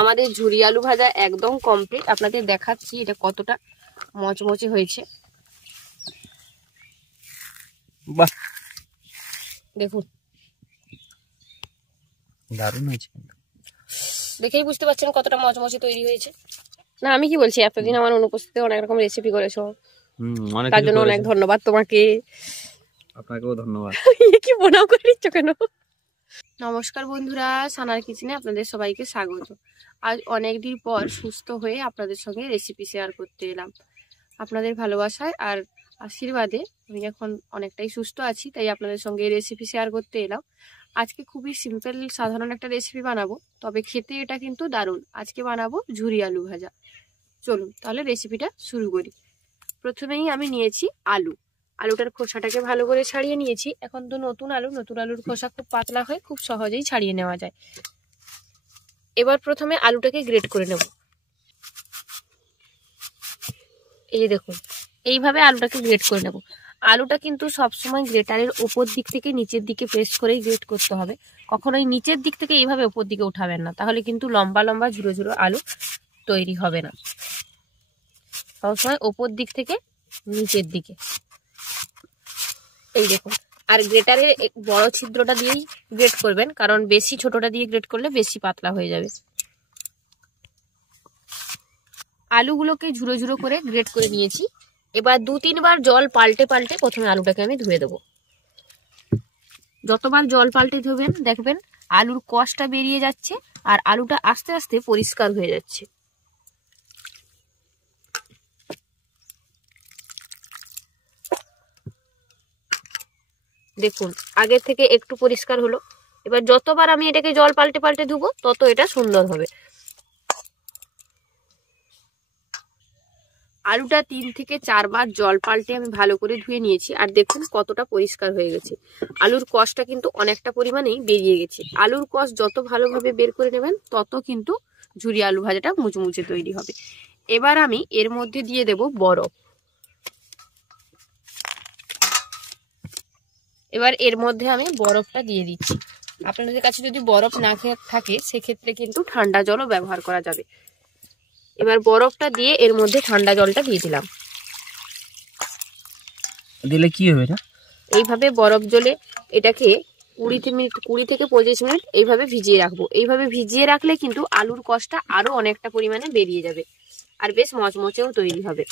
আমাদের ঝুরি আলু ভাজা একদম কমপ্লিট। আপনাদের দেখাচ্ছি এটা কতটা মচমচে হয়েছে। বাহ, দেখুন দারুণ হয়েছে। দেখেই বুঝতে পারছেন কতটা মচমচে তৈরি হয়েছে। না আমি কি বলছি, এতদিন আমার অনুপস্থিতিতে অনেক রকম রেসিপি করেছো, তার জন্য অনেক ধন্যবাদ তোমাকে। আপনাকেও ধন্যবাদ। কি বোনাও করে নিচ্ছ কেন? নমস্কার বন্ধুরা, সানার কিচেনে আপনাদের সবাইকে স্বাগত। আজ অনেকদিন পর সুস্থ হয়ে আপনাদের সঙ্গে রেসিপি শেয়ার করতে এলাম। আপনাদের ভালোবাসায় আর আশীর্বাদে আমি এখন অনেকটাই সুস্থ আছি, তাই আপনাদের সঙ্গে রেসিপি শেয়ার করতে এলাম। আজকে খুবই সিম্পল সাধারণ একটা রেসিপি বানাবো, তবে খেতে এটা কিন্তু দারুণ। আজকে বানাবো ঝুরি আলু ভাজা। চলুন তাহলে রেসিপিটা শুরু করি। প্রথমেই আমি নিয়েছি আলু। আলুটার খোসাটাকে ভালো করে ছাড়িয়ে নিয়েছি। এখন তো নতুন আলুর খোসা খুব পাতলা হয়, খুব সহজেই ছাড়িয়ে নেওয়া যায়। এবার প্রথমে আলুটাকে গ্রেট করে নেব। এই যে দেখুন, এইভাবে আলুটাকে গ্রেট করে নেব। আলুটা কিন্তু সবসময় গ্রেটারের ওপর দিক থেকে নিচের দিকে প্রেস করেই গ্রেট করতে হবে। কখনোই নিচের দিক থেকে এইভাবে ওপর দিকে উঠাবেন না, তাহলে কিন্তু লম্বা লম্বা ঝুরো ঝুরো আলু তৈরি হবে না। সবসময় ওপর দিক থেকে নিচের দিকে। এই দেখুন, আর গ্রেটারে বড় ছিদ্রটা দিয়েই গ্রেট করবেন, কারণ বেশি ছোটটা দিয়ে গ্রেট করলে বেশি পাতলা হয়ে যাবে। আলুগুলোকে ঝুরো ঝুরো করে গ্রেট করে নিয়েছি। এবার 2-3 বার জল পাল্টে পাল্টে প্রথমে আলুটাকে আমি ধুয়ে দেবো। যতবার জল পাল্টে ধোবেন দেখবেন আলুর কষটা বেরিয়ে যাচ্ছে আর আলুটা আস্তে আস্তে পরিষ্কার হয়ে যাচ্ছে। দেখুন আগের থেকে একটু পরিষ্কার হলো। এবার যতবার আমি এটাকে জল পাল্টে পাল্টে ধুবো তত এটা সুন্দর হবে। আলুটা 3 থেকে 4 বার জল পাল্টে আমি ভালো করে ধুয়ে নিয়েছি, আর দেখুন কতটা পরিষ্কার হয়ে গেছে। আলুর কষটা কিন্তু অনেকটা পরিমাণেই বেরিয়ে গেছে। আলুর কষ যত ভালোভাবে বের করে নেবেন তত কিন্তু ঝুরি আলু ভাজাটা মুচমুচে তৈরি হবে। এবার আমি এর মধ্যে দিয়ে দেব বরফ। এবার এর মধ্যে আমি বরফটা দিয়ে দিচ্ছি। আপনাদের কাছে যদি বরফ না থাকে সেক্ষেত্রে কিন্তু ঠান্ডা জলও ব্যবহার করা যাবে। এবার বরফটা দিয়ে এর মধ্যে ঠান্ডা জলটা দিয়ে দিলাম। দিলে কি হবে এটা? এইভাবে বরফ জলে এটাকে 20 থেকে 25 মিনিট এইভাবে ভিজিয়ে রাখবো। এইভাবে ভিজিয়ে রাখলে কিন্তু আলুর কষটা আরো অনেকটা পরিমাণে বেরিয়ে যাবে আর বেশ মচমচেও তৈরি হবে।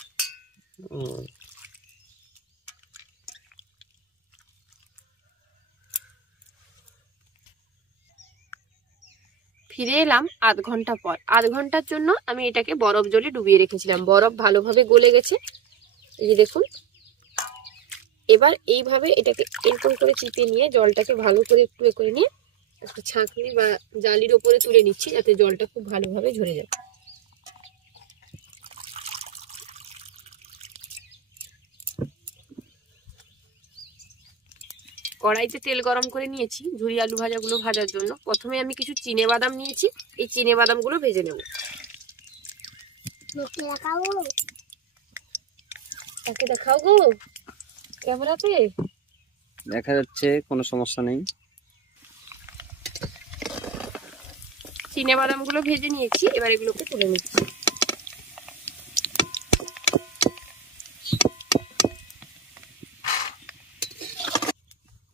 ফিরে এলাম আধ ঘন্টা পর। আধ ঘন্টার জন্য আমি এটাকে বরফ জলে ডুবিয়ে রেখেছিলাম। বরফ ভালোভাবে গলে গেছে, এই যে দেখুন। এবার এইভাবে এটাকে এরকম করে চিপে নিয়ে জলটাকে ভালো করে একটু করে নিয়ে একটা ছাঁকনি বা জালির ওপরে তুলে নিচ্ছি, যাতে জলটা খুব ভালোভাবে ঝরে যায়। কড়াইতে তেল গরম করে নিয়েছি ঝুরি আলু ভাজাগুলো ভাজার জন্য। প্রথমে আমি কিছু চিনে বাদাম নিয়েছি, এই চিনে বাদামগুলো ভেজে নেব। তাকে দেখাও গো ক্যামেরাতে, দেখা যাচ্ছে, কোনো সমস্যা নেই। চিনে বাদামগুলো ভেজে নিয়েছি, এবার এগুলোকে তুলে নিচ্ছি।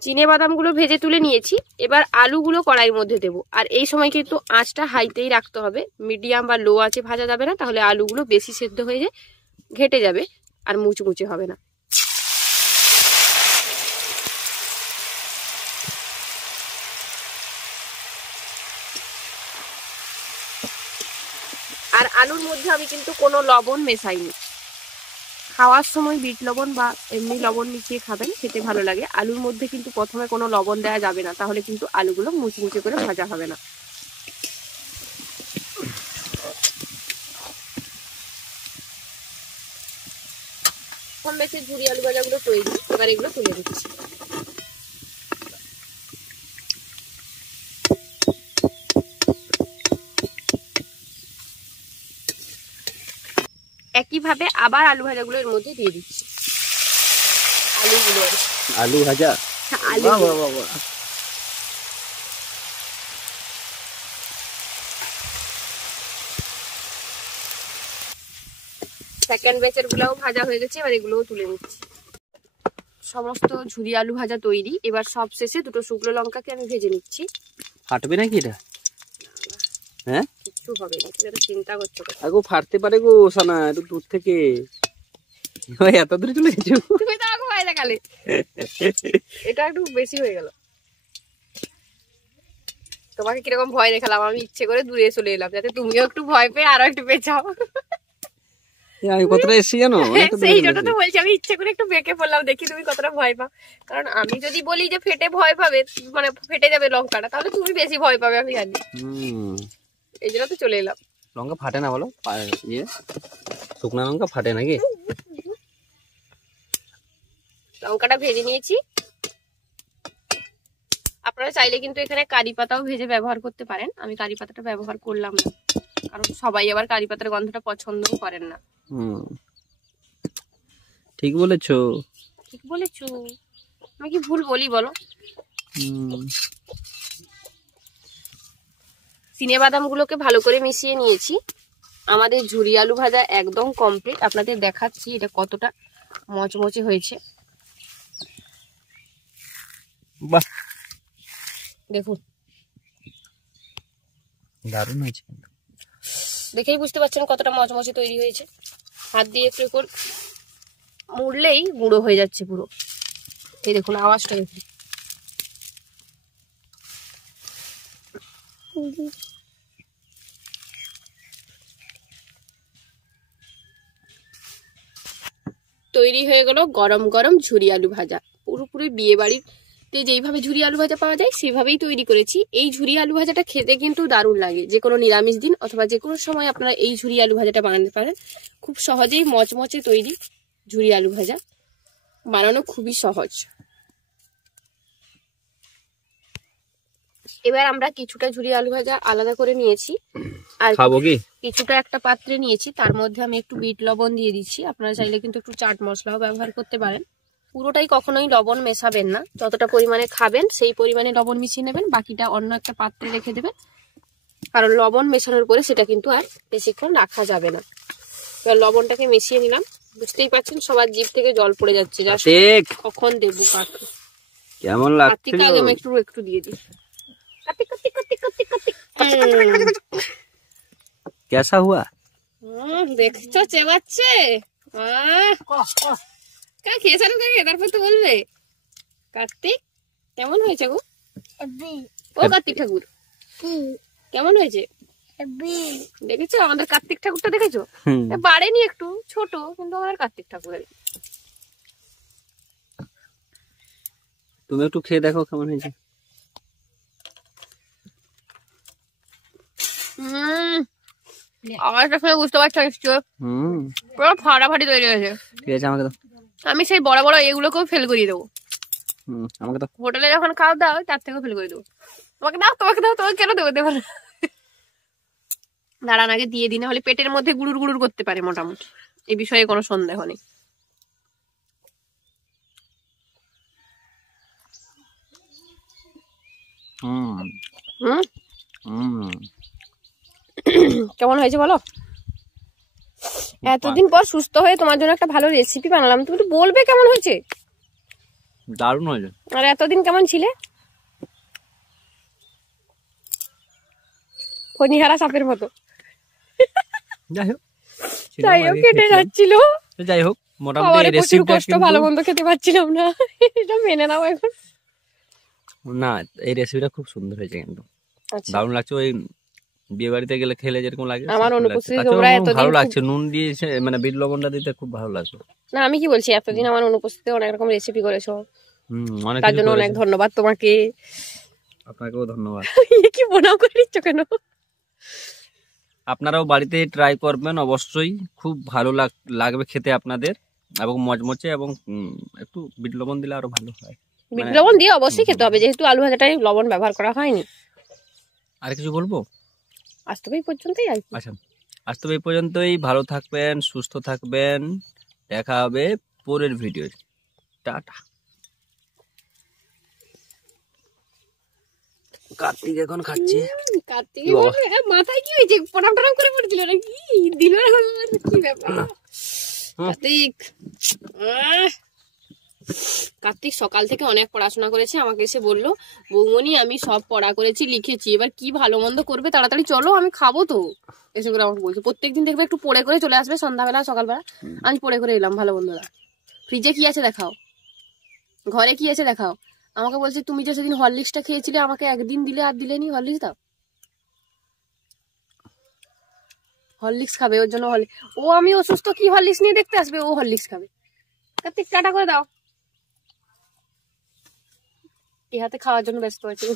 চিনে বাদামগুলো ভেজে তুলে নিয়েছি। এবার আলুগুলো কড়াইয়ের মধ্যে দেব, আর এই সময় কিন্তু আঁচটা হাইতেই রাখতে হবে। মিডিয়াম বা লো আঁচে ভাজা যাবে না, তাহলে আলুগুলো বেশি সেদ্ধ হয়ে যায়, ঘেটে যাবে আর মুচমুচে হবে না। আর আলুর মধ্যে আমি কিন্তু কোনো লবণ মেশাইনি। খাওয়ার সময় বিট লবণ বা এমনি লবণ মিশিয়ে খাবেন, খেতে ভালো লাগে। আলুর মধ্যে কিন্তু প্রথমে কোনো লবণ দেওয়া যাবে না, তাহলে কিন্তু আলুগুলো মুচমুচে করে ভাজা হবে না। কম বেশি ঝুরি আলু ভাজাগুলো তৈরি, এবার এগুলো তুলে দিচ্ছি। একইভাবে আবার আলু ভাজাগুলো এর মধ্যে দিয়ে দিচ্ছি। আলু ভাজা, সেকেন্ড ব্যাচের গুলাও ভাজা হয়ে গেছে, এবার এগুলোও তুলে নিচ্ছি। সমস্ত ঝুরি আলু ভাজা তৈরি। এবার সব শেষে দুটো শুকনো লঙ্কাকে আমি ভেজে নিচ্ছি। ফাটবে নাকি এটা? হ্যাঁ, কিছু হবে না, তুমি এত চিন্তা করছো কেন? আগো ফাটতে পারে গো সানা, একটু দূর থেকে। ওই এত দূরে চলে গেছো তুমি তো আমাকে ভয় দেখালে। এটা একটু বেশি হয়ে গেল। তোমাকে কিরকম ভয় দেখালাম, আমি ইচ্ছে করে দূরে চলে এলাম যাতে তুমিও একটু ভয় পেয়ে আরো একটু পেঁচাও। আমি কতটা এসছি জানো? সেই জন্য তো বলছি, আমি ইচ্ছে করে একটু বেঁকে পড়লাম, দেখি তুমি কতটা ভয় পাও। কারণ আমি যদি বলি যে ফেটে ভয় পাবে, মানে ফেটে যাবে লঙ্কাটা, তাহলে তুমি বেশি ভয় পাবে আমি জানি। এই জন্য তো চলে এলাম। লঙ্কা ফাটে না বলো? ইয়ে শুকনা লঙ্কা ফাটে নাকি? লঙ্কাটা ভেজে নিয়েছি। আপনারা চাইলে কিন্তু এখানে কারি পাতাও ভেজে ব্যবহার করতে পারেন। আমি কারি পাতাটা ব্যবহার করলাম না, কারণ সবাই আবার কারি পাতার গন্ধটা পছন্দও করেন না। ঠিক বলেছো, ঠিক বলেছো। আমি কি ভুল বলি বলো? চিনেবাদাম গুলোকে ভালো করে মিশিয়ে নিয়েছি। আমাদের ঝুরি আলু ভাজা একদম কমপ্লিট। আপনাদের দেখাচ্ছি এটা কতটা মচমচে হয়েছে। বাহ, দেখুন, দারুণ হয়েছে। দেখেই বুঝতে পারছেন কতটা মচমচে তৈরি হয়েছে। হাত দিয়ে একটু করে মুড়লেই গুঁড়ো হয়ে যাচ্ছে পুরো। এই দেখুন আওয়াজটা দেখুন। তৈরি হয়ে গেল গরম গরম ঝুরি আলু ভাজা। পুরোপুরি বিয়ে বাড়িতে যেইভাবে ঝুরি আলু ভাজা পাওয়া যায় সেভাবেই তৈরি করেছি। এই ঝুরি আলু ভাজাটা খেতে কিন্তু দারুণ লাগে। যে কোনো নিরামিষ দিন অথবা যে কোনো সময় আপনারা এই ঝুরি আলু ভাজাটা বানাতে পারেন। খুব সহজেই মচমচে তৈরি ঝুরি আলু ভাজা, বানানো খুবই সহজ। এবার আমরা কিছুটা ঝুরি আলু ভাজা আলাদা করে নিয়েছি, আর খাবো কি কিছুটা একটা পাত্রে নিয়েছি। তার মধ্যে আমি একটু বিট লবণ দিয়ে দিচ্ছি। আপনারা চাইলে কিন্তু একটু চাট মশলাও ব্যবহার করতে পারেন। পুরোটাই কখনোই লবণ মেশাবেন না, যতটা পরিমাণে খাবেন সেই পরিমাণে লবণ মিশিয়ে নেবেন, বাকিটা অন্য একটা পাত্রে রেখে দেবেন। কারণ লবণ মেশানোর পরে সেটা কিন্তু আর বেশিক্ষণ রাখা যাবে না। এবার লবণটাকে মিশিয়ে নিলাম। বুঝতেই পারছেন সবার জিভ থেকে জল পড়ে যাচ্ছে, যা কখন দেবো কাকে। কেমন লাগছে? আগে আমি একটু দিয়ে দিই। कैसा हुआ? দেখছো চেবাচ্ছে। খেয়েছে না দেখে তারপর তো বলবে। কার্তিক কেমন হয়েছে গো? ও কার্তিক ঠাকুর কেমন হয়েছে দেখেছো? আমাদের কার্তিক ঠাকুরটা দেখেছো? বাড়েনি, একটু ছোট, কিন্তু আমাদের কার্তিক ঠাকুরের। তুমি একটু খেয়ে দেখো কেমন হয়েছে। আওয়াজটা শুনে বুঝতে পারছো নিশ্চয় পুরো ফাটাফাটি তৈরি হয়েছে। ঠিক আছে, আমাকে দাও। আমি সেই বড় বড় এগুলোকেও ফেল করিয়ে দেবো। আমাকে দাও। হোটেলে যখন খাওয়া দাও তার থেকেও ফেল করে দেবো। তোমাকে দাও, তোমাকে দাও, তোমাকে কেন দেবো? দেবো না, দাঁড়ান আগে দিয়ে দিই, না হলে পেটের মধ্যে গুড়ুর গুড়ুর করতে পারে মোটামুটি। এই বিষয়ে কোনো সন্দেহ নেই। কেমন হয়েছে বলো? এতদিন পর সুস্থ হয়ে তোমার জন্য একটা ভালো রেসিপি বানালাম, তুমি তো বলবে কেমন হয়েছে। দারুণ হয়েছে। আর এতদিন কেমন ছিলে? ফণিহারা সাপের মতো। যাই হোক, কেটে যাচ্ছিল। যাই হোক, মোটামুটি রেসিপিটা কষ্ট, ভালো মন্দ খেতে পারছিলাম না, এটা মেনে নাও এখন। না, এই রেসিপিটা খুব সুন্দর হয়েছে, কিন্তু দারুণ লাগছে। ওই বিয়ে বাড়িতে গেলে খেলে যেরকম লাগে আমার অনুপস্থিতি তোমরা এতদিন ভালো লাগছে। নুন দিয়ে মানে বিট লবণটা দিতে খুব ভালো লাগছে। না আমি কি বলছি, এতদিন আমার অনুপস্থিতিতে অনেক রকম রেসিপি করেছো, অনেক তার জন্য অনেক ধন্যবাদ তোমাকে। আপনাকেও ধন্যবাদ। কি বোনাও করে দিচ্ছ কেন? আপনারাও বাড়িতে ট্রাই করবেন অবশ্যই, খুব ভালো লাগবে খেতে আপনাদের, এবং মচমচে, এবং একটু বিট লবণ দিলে আরো ভালো হয়। বিট লবণ দিয়ে অবশ্যই খেতে হবে, যেহেতু আলু ভাজাটাই লবণ ব্যবহার করা হয়নি। আর কিছু বলবো? আজ তো এই পর্যন্তই। আচ্ছা, আজ তো এই পর্যন্তই। ভালো থাকবেন, সুস্থ থাকবেন, দেখা হবে পরের ভিডিও। টাটা। কার্তিক এখন খাচ্ছে। কার্তিক মাথায় কি হয়েছে? প্রণাম টনাম করে পড়েছিল নাকি? দিল কি ব্যাপার? কার্তিক কার্তিক সকাল থেকে অনেক পড়াশোনা করেছে, আমাকে এসে বললো বৌমনি আমি সব পড়া করেছি, লিখেছি, এবার কি ভালো মন্দ করবে তাড়াতাড়ি চলো আমি খাবো তো। এসে করে আমাকে বলছে প্রত্যেকদিন দেখবে একটু পড়ে করে চলে আসবে সন্ধ্যাবেলা সকালবেলা। আমি পড়ে করে এলাম ভালো বন্ধুরা। ফ্রিজে কি আছে দেখাও, ঘরে কি আছে দেখাও। আমাকে বলছে তুমি যে সেদিন হরলিক্সটা খেয়েছিলে আমাকে একদিন দিলে আর দিলেনি, হরলিক্স দাও। হরলিক্স খাবে, ওর জন্য ও আমি অসুস্থ কি হরলিক্স নিয়ে দেখতে আসবে, ও হরলিক্স খাবে। কার্তিক টাটা করে দাও, এ হাতে খাওয়ার জন্য ব্যস্ত আছে।